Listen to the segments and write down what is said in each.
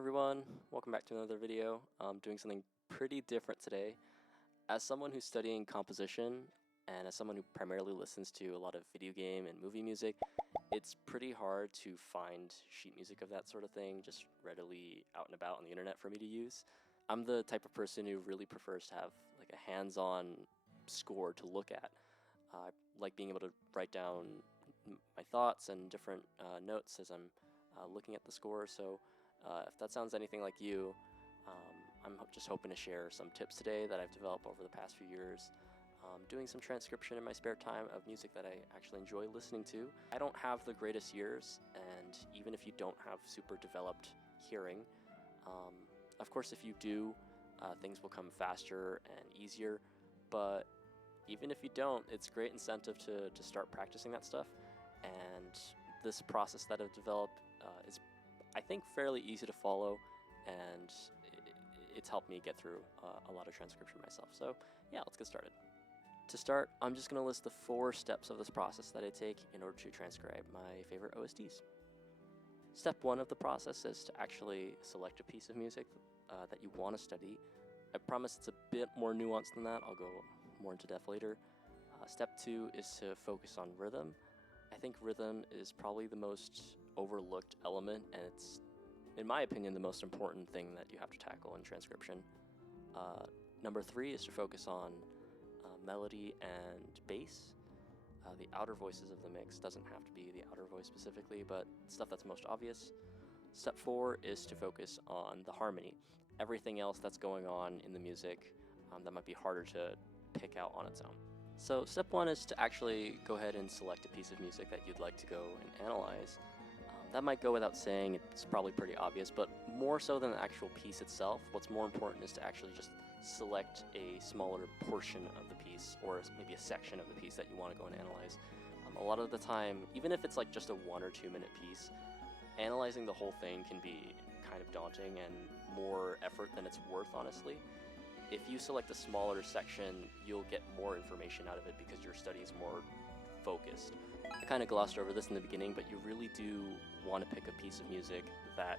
everyone, welcome back to another video. I'm doing something pretty different today. As someone who's studying composition and as someone who primarily listens to a lot of video game and movie music, it's pretty hard to find sheet music of that sort of thing just readily out and about on the internet for me to use. I'm the type of person who really prefers to have like a hands-on score to look at. I like being able to write down my thoughts and different notes as I'm looking at the score. So if that sounds anything like you, I'm just hoping to share some tips today that I've developed over the past few years, doing some transcription in my spare time of music that I actually enjoy listening to. I don't have the greatest ears, and even if you don't have super developed hearing, of course if you do, things will come faster and easier, but even if you don't, it's great incentive to start practicing that stuff. And this process that I've developed is, I think, fairly easy to follow, and it's helped me get through a lot of transcription myself. So yeah, let's get started. To start, I'm just going to list the 4 steps of this process that I take in order to transcribe my favorite OSTs. Step 1 of the process is to actually select a piece of music that you want to study. I promise it's a bit more nuanced than that. I'll go more into depth later. Step 2 is to focus on rhythm. I think rhythm is probably the most overlooked element, and it's, in my opinion, the most important thing that you have to tackle in transcription. Number 3 is to focus on melody and bass. The outer voices of the mix doesn't have to be the outer voice specifically, but stuff that's most obvious. Step 4 is to focus on the harmony. Everything else that's going on in the music that might be harder to pick out on its own. So step 1 is to actually go ahead and select a piece of music that you'd like to go and analyze. That might go without saying, it's probably pretty obvious, but more so than the actual piece itself, what's more important is to actually just select a smaller portion of the piece, or maybe a section of the piece that you want to go and analyze. A lot of the time, even if it's like just a 1 or 2 minute piece, analyzing the whole thing can be kind of daunting and more effort than it's worth, honestly. If you select a smaller section, you'll get more information out of it because your study is more focused. I kind of glossed over this in the beginning, but you really do want to pick a piece of music that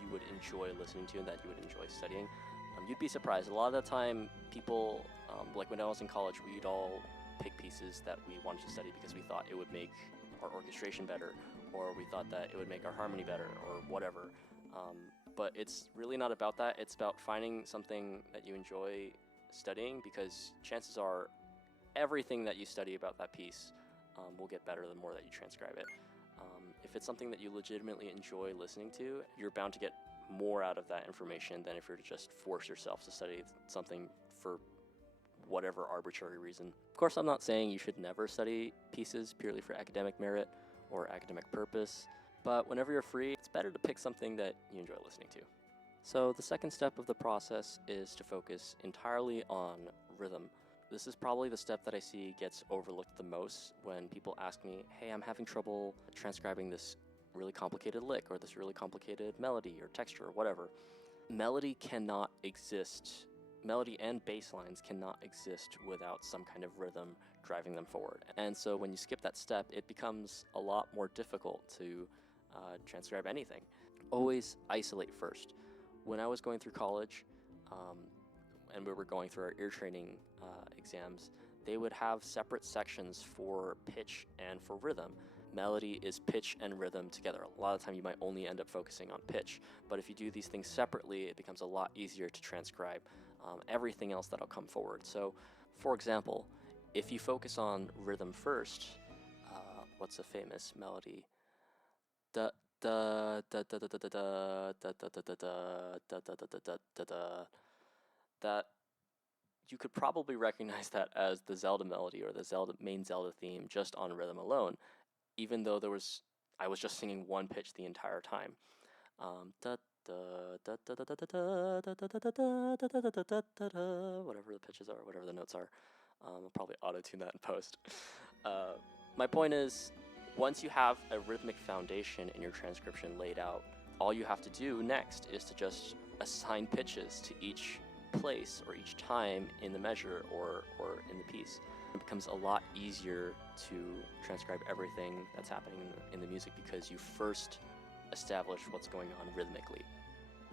you would enjoy listening to and that you would enjoy studying. You'd be surprised. A lot of the time, people, like when I was in college, we'd all pick pieces that we wanted to study because we thought it would make our orchestration better, or we thought that it would make our harmony better, or whatever. But it's really not about that. It's about finding something that you enjoy studying, because chances are everything that you study about that piece will get better the more that you transcribe it. If it's something that you legitimately enjoy listening to, you're bound to get more out of that information than if you're to just force yourself to study something for whatever arbitrary reason. Of course, I'm not saying you should never study pieces purely for academic merit or academic purpose, but whenever you're free, it's better to pick something that you enjoy listening to. So the second step of the process is to focus entirely on rhythm. This is probably the step that I see gets overlooked the most when people ask me, hey, I'm having trouble transcribing this really complicated lick or this really complicated melody or texture or whatever. Melody cannot exist. Melody and bass lines cannot exist without some kind of rhythm driving them forward. And so when you skip that step, it becomes a lot more difficult to transcribe anything. Always isolate first. When I was going through college, and we were going through our ear training exams, they would have separate sections for pitch and for rhythm. Melody is pitch and rhythm together. A lot of the time you might only end up focusing on pitch, but if you do these things separately, it becomes a lot easier to transcribe everything else that'll come forward. So, for example, if you focus on rhythm first, what's a famous melody? Da da da da da da da da da da da da da da da da da da. That you could probably recognize that as the Zelda melody or the main Zelda theme just on rhythm alone, even though I was just singing one pitch the entire time. Whatever the pitches are, whatever the notes are. I'll probably auto-tune that in post. My point is, once you have a rhythmic foundation in your transcription laid out, all you have to do next is to just assign pitches to each place or each time in the measure or in the piece. It becomes a lot easier to transcribe everything that's happening in the music because you first establish what's going on rhythmically.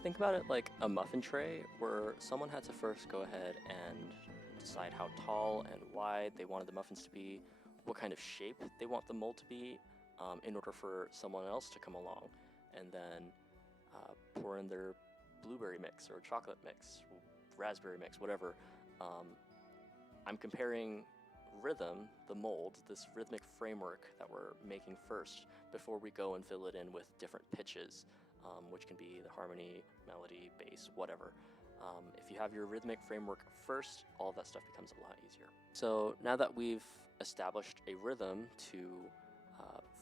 Think about it like a muffin tray, where someone had to first go ahead and decide how tall and wide they wanted the muffins to be, what kind of shape they want the mold to be, in order for someone else to come along and then pour in their blueberry mix or chocolate mix, raspberry mix, whatever. I'm comparing rhythm, the mold, this rhythmic framework that we're making first before we go and fill it in with different pitches, which can be the harmony, melody, bass, whatever. If you have your rhythmic framework first, all of that stuff becomes a lot easier. So now that we've established a rhythm to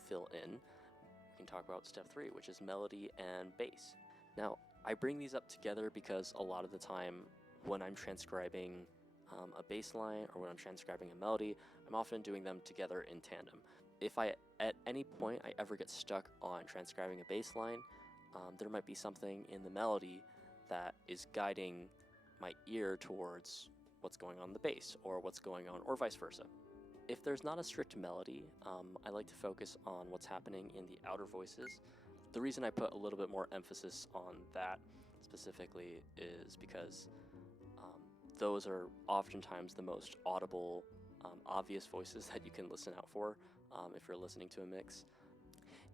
fill in, we can talk about step 3, which is melody and bass. Now, I bring these up together because a lot of the time when I'm transcribing a bass line or when I'm transcribing a melody, I'm often doing them together in tandem. If I, at any point, I ever get stuck on transcribing a bass line, there might be something in the melody that is guiding my ear towards what's going on in the bass or what's going on, or vice versa. If there's not a strict melody, I like to focus on what's happening in the outer voices. The reason I put a little bit more emphasis on that specifically is because those are oftentimes the most audible, obvious voices that you can listen out for if you're listening to a mix.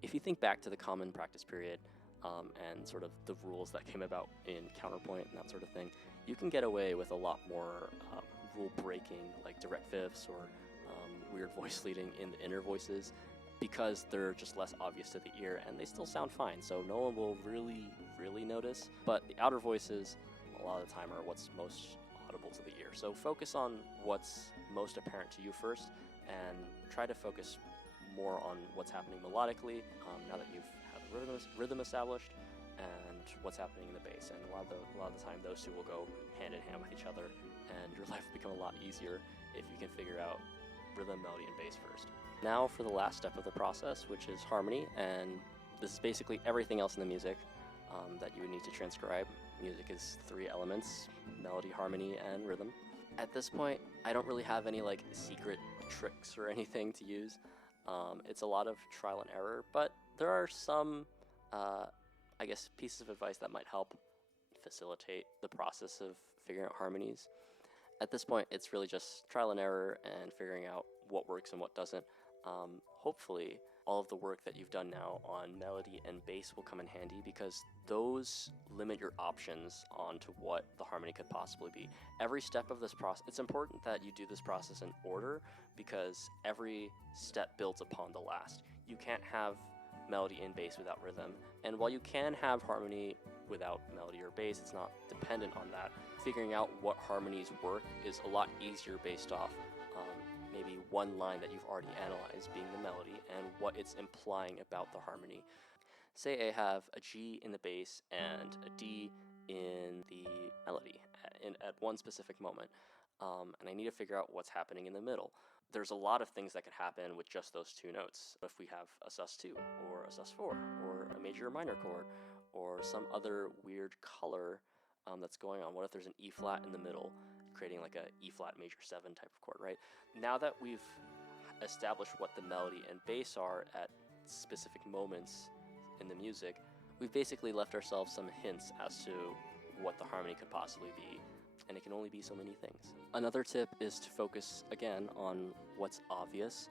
If you think back to the common practice period and sort of the rules that came about in counterpoint and that sort of thing, you can get away with a lot more rule breaking, like direct fifths or weird voice leading in the inner voices, because they're just less obvious to the ear and they still sound fine, so no one will really notice. But the outer voices, a lot of the time, are what's most audible to the ear. So focus on what's most apparent to you first and try to focus more on what's happening melodically now that you've had the rhythm established, and what's happening in the bass. And a lot of the time those two will go hand in hand with each other, and your life will become a lot easier if you can figure out rhythm, melody, and bass first. Now for the last step of the process, which is harmony, and this is basically everything else in the music that you would need to transcribe. Music is 3 elements: melody, harmony, and rhythm. At this point, I don't really have any like secret tricks or anything to use. It's a lot of trial and error, but there are some, I guess, pieces of advice that might help facilitate the process of figuring out harmonies. At this point, it's really just trial and error and figuring out what works and what doesn't. Hopefully, all of the work that you've done now on melody and bass will come in handy, because those limit your options onto what the harmony could possibly be. Every step of this process, it's important that you do this process in order, because every step builds upon the last. You can't have melody and bass without rhythm, and while you can have harmony without melody or bass, it's not dependent on that. Figuring out what harmonies work is a lot easier based off maybe one line that you've already analyzed, being the melody, and what it's implying about the harmony. Say I have a G in the bass and a D in the melody at one specific moment, and I need to figure out what's happening in the middle. There's a lot of things that could happen with just those 2 notes. If we have a sus2 or a sus4 or a major or minor chord or some other weird color that's going on. What if there's an E flat in the middle, creating like a E flat major 7 type of chord, right? Now that we've established what the melody and bass are at specific moments in the music, we've basically left ourselves some hints as to what the harmony could possibly be, and it can only be so many things. Another tip is to focus, again, on what's obvious.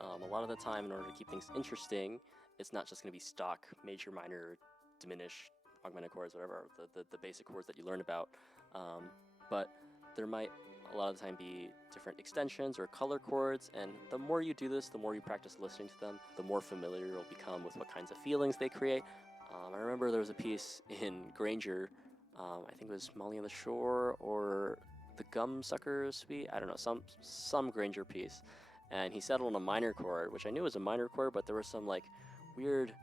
A lot of the time, in order to keep things interesting, it's not just going to be stock major, minor, diminished, augmented chords, whatever, the basic chords that you learn about, but there might a lot of the time be different extensions or color chords, and the more you do this, the more you practice listening to them, the more familiar you'll become with what kinds of feelings they create. I remember there was a piece in Granger, I think it was Molly on the Shore or the Gum Sucker Suite, I don't know, some Granger piece, and he settled on a minor chord, which I knew was a minor chord, but there was some like weird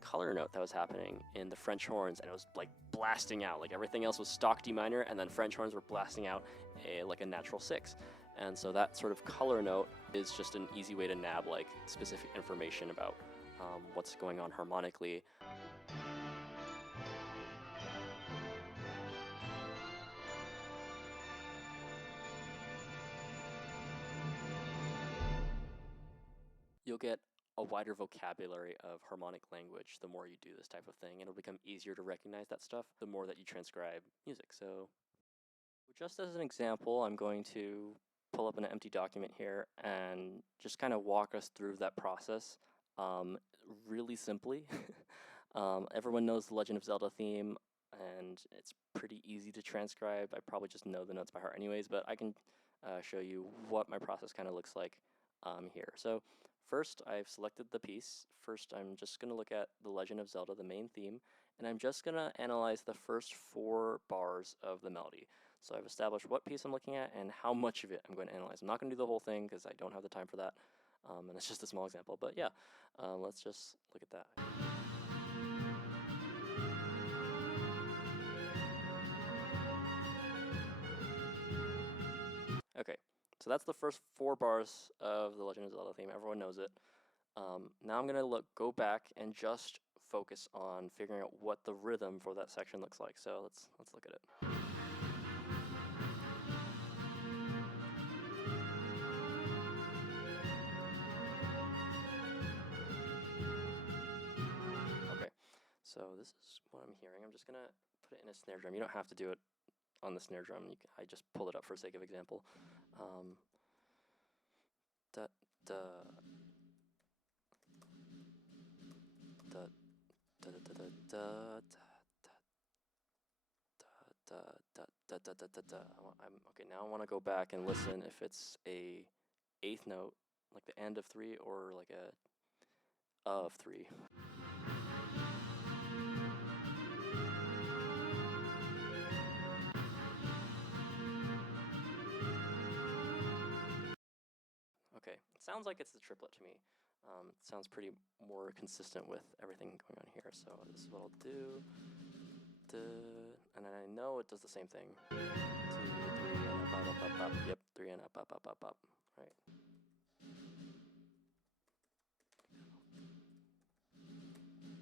color note that was happening in the French horns, and it was like blasting out. Like everything else was stock D minor, and then French horns were blasting out like a natural 6. And so that sort of color note is just an easy way to nab like specific information about what's going on harmonically. You'll get a wider vocabulary of harmonic language the more you do this type of thing. It'll become easier to recognize that stuff the more that you transcribe music. So just as an example, I'm going to pull up an empty document here and just kind of walk us through that process really simply. Everyone knows the Legend of Zelda theme, and it's pretty easy to transcribe. I probably just know the notes by heart anyways, but I can show you what my process kind of looks like here. So first, I've selected the piece. First, I'm just going to look at the Legend of Zelda, the main theme, and I'm just going to analyze the first 4 bars of the melody. So I've established what piece I'm looking at and how much of it I'm going to analyze. I'm not going to do the whole thing because I don't have the time for that, and it's just a small example. But yeah, let's just look at that. Okay, so that's the first 4 bars of the Legend of Zelda theme. Everyone knows it. Now I'm going to go back and just focus on figuring out what the rhythm for that section looks like. So let's look at it. Okay, so this is what I'm hearing. I'm just going to put it in a snare drum. You don't have to do it on the snare drum. I just pulled it up for sake of example. Da, da, da, da, da, da, da, da. Okay, now I want to go back and listen if it's a 8th note, like the end of 3, or like a of 3. Okay, it sounds like it's the triplet to me. It sounds pretty more consistent with everything going on here. So this is what I'll do. And then I know it does the same thing. 2, 3, and up, up, up, up. Yep, 3 and up, up, up, up, up. Right.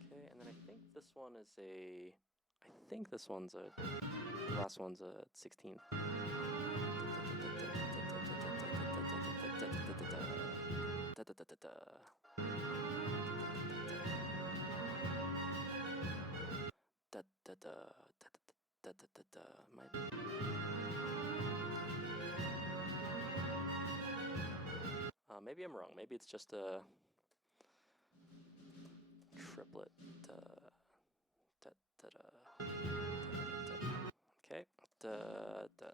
Okay, and then I think this one is a. I think this one's a. The last one's a 16th. Maybe I'm wrong. Maybe it's just a triplet. Okay,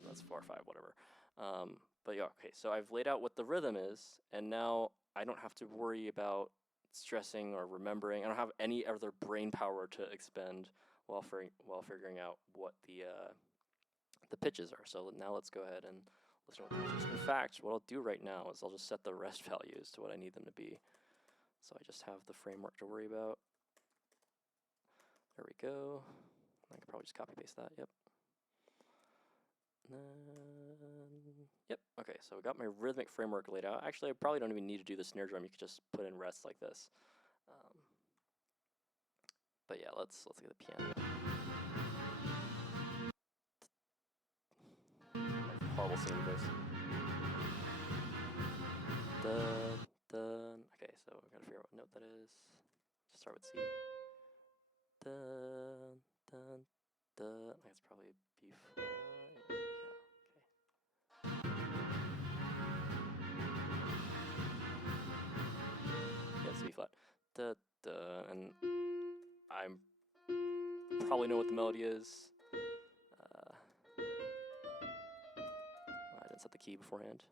that's 4 or 5, whatever. But yeah, okay. So I've laid out what the rhythm is, and now I don't have to worry about stressing or remembering. I don't have any other brain power to expend while figuring out what the pitches are. So now let's go ahead and listen to the pitches. In fact, what I'll do right now is I'll just set the rest values to what I need them to be. So I just have the framework to worry about. There we go. I could probably just copy paste that. Yep. Yep. Okay, so I got my rhythmic framework laid out. Actually, I probably don't even need to do the snare drum. You could just put in rests like this. But yeah, let's look at the piano. Horrible singing voice. Okay, so we gotta figure out what note that is. Just start with C. That's probably B flat. Yeah, it's B flat. And I probably know what the melody is. I didn't set the key beforehand.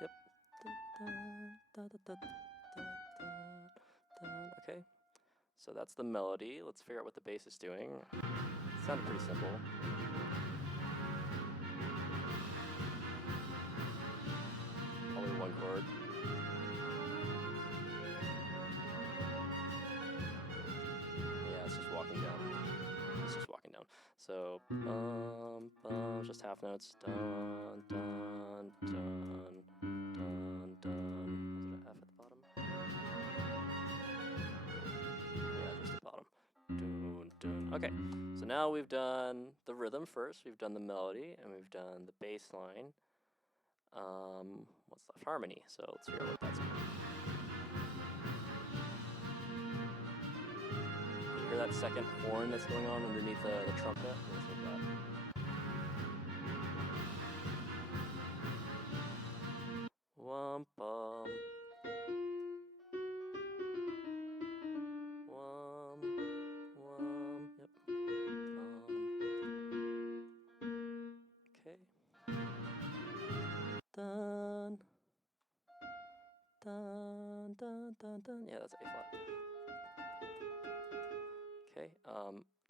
Yep. Okay. So that's the melody. Let's figure out what the bass is doing. It sounded pretty simple. Probably 1 chord. Yeah, it's just walking down. So, it's just half notes. Dun, dun, dun, dun, dun. Was it an F at the bottom? Yeah, just the bottom. Dun, dun. Okay, so now we've done the rhythm first, we've done the melody, and we've done the bass line. What's left? Harmony. So let's hear what that's about. You hear that second horn that's going on underneath the trumpet? Let's hear that. Wum bum. Wum. Wum. Yep. Okay. Dun. Dun, dun, dun, dun. Yeah, that's A flat. Okay.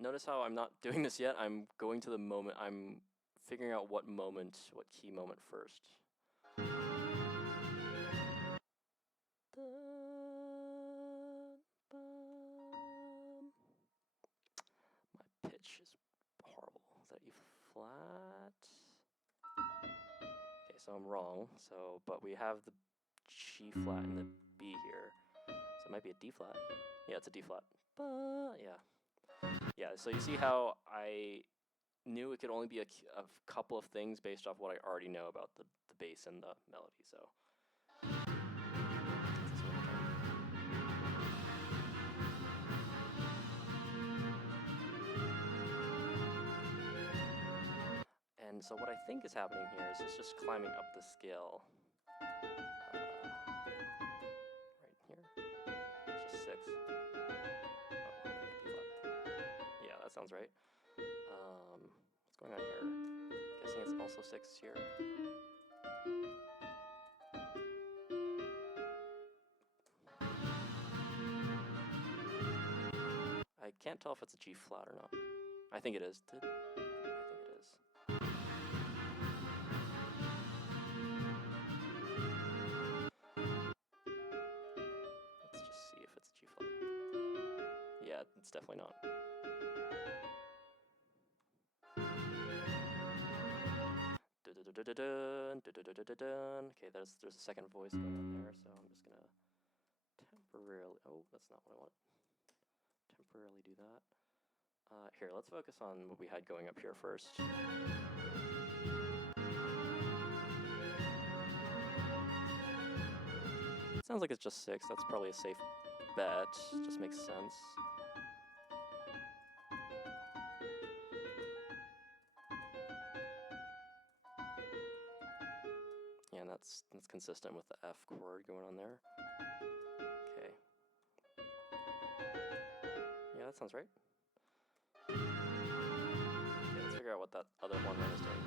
Notice how I'm not doing this yet. I'm going to the moment. I'm figuring out what key moment first. My pitch is horrible. Is that E flat? Okay, so I'm wrong. But we have the G flat and the B here. So it might be a D flat. Yeah, it's a D flat. Yeah, so you see how I knew it could only be a couple of things based off what I already know about the bass and the melody, so. And so what I think is happening here is it's just climbing up the scale. Right here. It's just 6. Oh, B flat. Yeah, that sounds right. What's going on here? I'm guessing it's also 6 here. I can't tell if it's a G flat or not. I think it is. I think it is. Let's just see if it's a G flat. Yeah, it's definitely not. Okay, there's a second voice going on there, so I'm just gonna temporarily. Oh, that's not what I want. Temporarily do that. Here, let's focus on what we had going up here first. Sounds like it's just 6. That's probably a safe bet. Just makes sense. Yeah, and that's consistent with the F chord going on there. Okay. Yeah, that sounds right. Okay, let's figure out what that other horn is doing.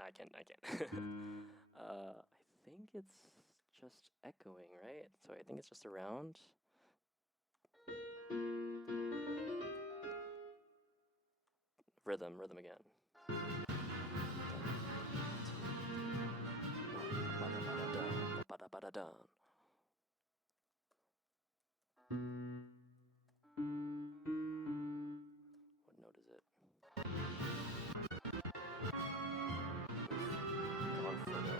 I can't. I think it's just echoing, right? So I think it's just around. Rhythm again. What note is it? Gone further.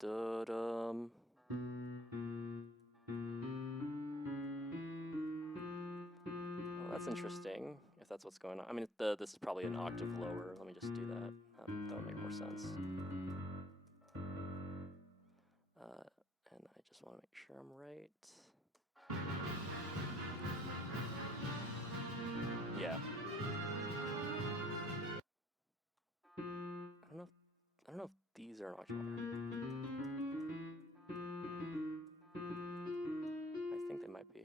Da-dum. Well, that's interesting, if that's what's going on. I mean, this is probably an octave lower. Let me just do that. That would make more sense. And I just want to make sure I'm right. Yeah. I don't know if these are an octave higher. I think they might be.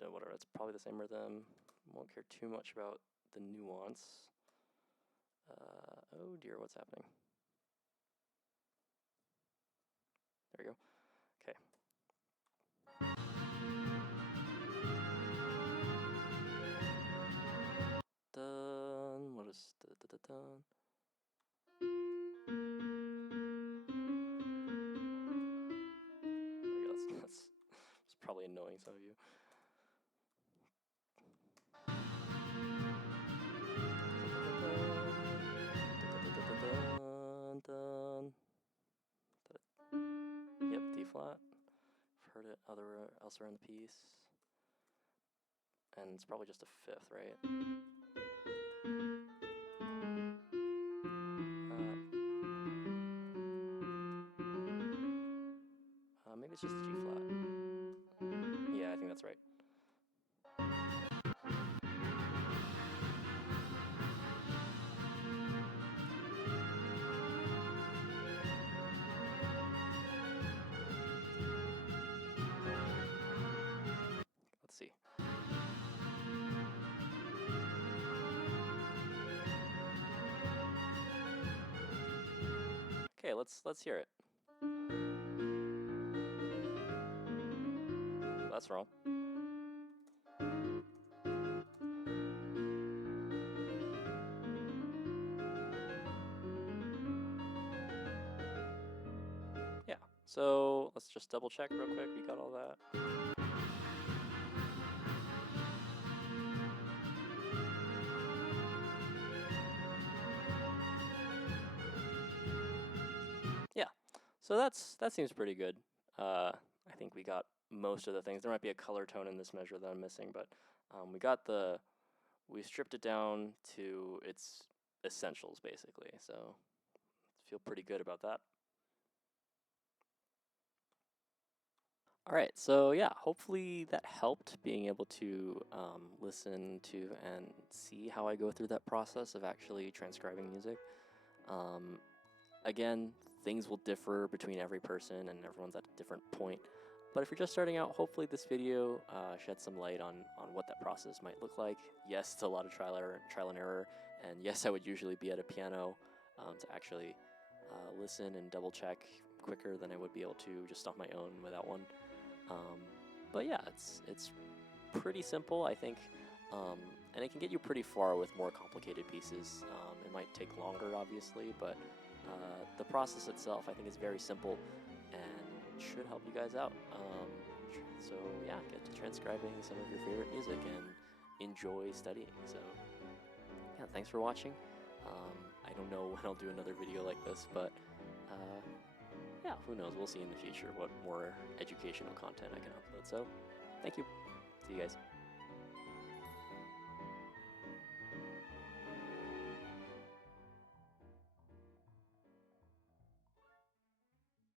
And whatever, it's probably the same rhythm. Won't care too much about the nuance. Oh dear, what's happening? There we go. Okay. Done. What is done? There we go. That's probably annoying some of you. Dun. Yep, D flat. I've heard it elsewhere in the piece. And it's probably just a fifth, right? Maybe it's just G flat. Yeah, I think that's right. Let's see. Okay, let's hear it. That's wrong. Yeah. So let's just double check real quick. We got all that. Yeah. So that seems pretty good. I think we got most of the things. There might be a color tone in this measure that I'm missing, but we stripped it down to its essentials basically. So feel pretty good about that. All right, so yeah, hopefully that helped being able to listen to and see how I go through that process of actually transcribing music. Again, things will differ between every person and everyone's at a different point. But if you're just starting out, hopefully this video sheds some light on what that process might look like. Yes, it's a lot of trial and error, and yes, I would usually be at a piano to actually listen and double check quicker than I would be able to just on my own without one. But yeah, it's pretty simple, I think, and it can get you pretty far with more complicated pieces. It might take longer, obviously, but the process itself, I think, is very simple and should help you guys out. So yeah, get to transcribing some of your favorite music and enjoy studying. So yeah, thanks for watching. I don't know when I'll do another video like this, but yeah, who knows? We'll see in the future what more educational content I can upload. So thank you. See you guys.